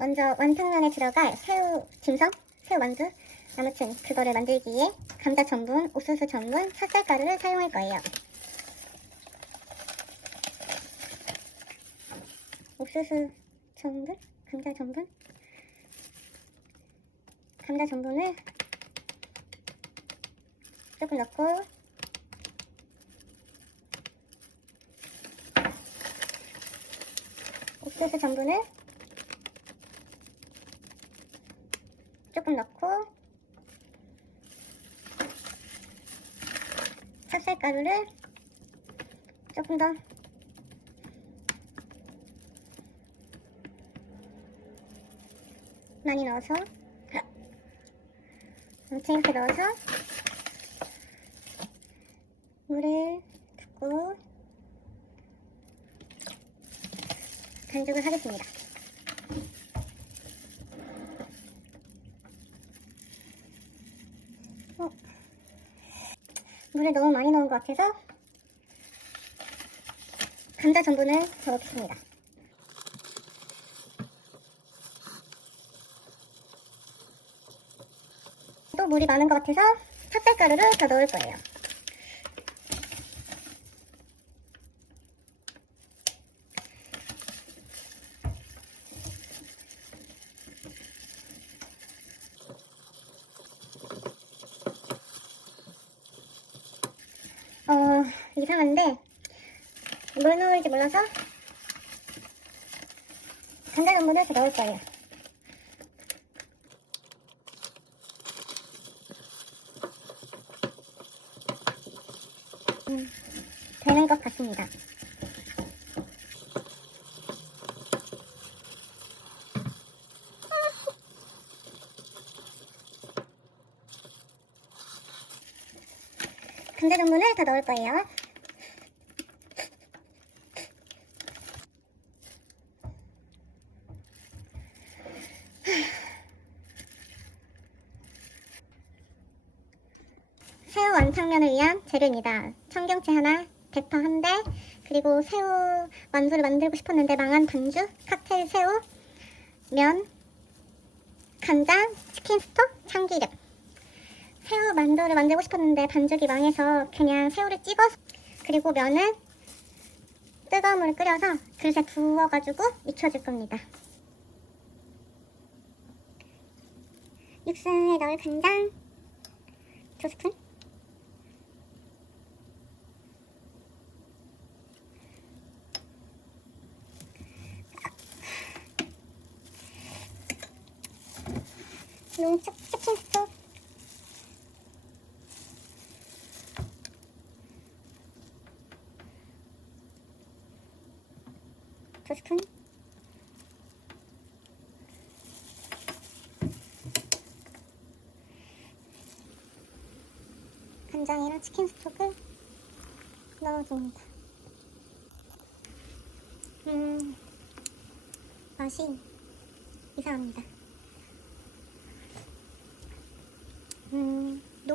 먼저 완탕면에 들어갈 새우 딤섬, 새우 만두, 아무튼 그거를 만들기에 감자 전분, 옥수수 전분, 찹쌀가루를 사용할 거예요. 옥수수 전분, 감자 전분, 감자 전분을 조금 넣고 옥수수 전분을 조금 넣고 찹쌀가루를 조금 더 많이 넣어서 아무튼 이렇게 넣어서 물을 붓고 반죽을 하겠습니다. 물을 너무 많이 넣은 것 같아서 감자 전분을 더 넣겠습니다. 또 물이 많은 것 같아서 찹쌀가루를 더 넣을 거예요. 어, 이상한데, 뭘 넣을지 몰라서, 감자 전분을 더 넣을 거예요. 음, 되는 것 같습니다. 감자 전분을 더 넣을 거예요. 새우 완탕면을 위한 재료입니다. 청경채 하나, 대파 한 대, 그리고 새우 만두를 만들고 싶었는데 망한 반죽, 칵테일 새우, 면, 간장, 치킨 스톡, 참기름. 새우 만두를 만들고 싶었는데 반죽이 망해서 그냥 새우를 찍어서 그리고 면은 뜨거운 물을 끓여서 그릇에 부어가지고 익혀줄 겁니다. 육수에 넣을 간장 두 스푼 농축 치킨 스톡 두 스푼 간장이랑 치킨 스톡을 넣어줍니다. 음, 맛이 이상합니다.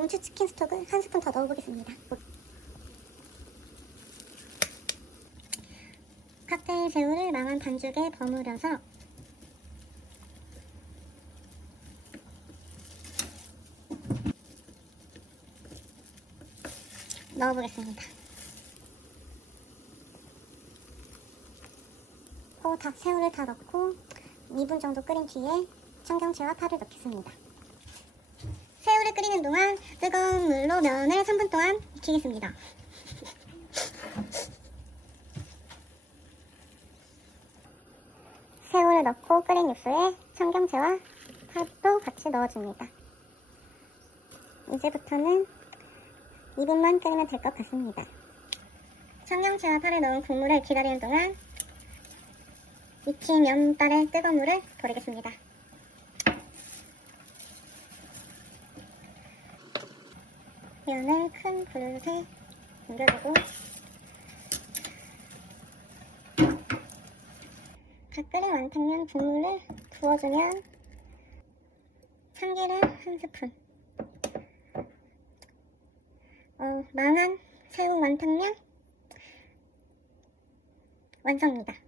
음, 농축 치킨 스톡을 한 스푼 더 넣어보겠습니다. 칵테일 새우를 망한 반죽에 버무려서 넣어보겠습니다. 어, 닭 새우를 다 넣고 2분 정도 끓인 뒤에 청경채와 파를 넣겠습니다. 새우를 끓이는 동안 뜨거운 물로 면을 3분 동안 익히겠습니다. 새우를 넣고 끓인 육수에 청경채와 파도 같이 넣어줍니다. 이제부터는 2분만 끓이면 될 것 같습니다. 청경채와 파를 넣은 국물을 기다리는 동안 익힌 면발에 뜨거운 물을 버리겠습니다. 면을 큰 그릇에 옮겨주고 갓 끓인 완탕면 국물을 부어주면 참기름 한 스푼 어, 망한 새우 완탕면 완성입니다.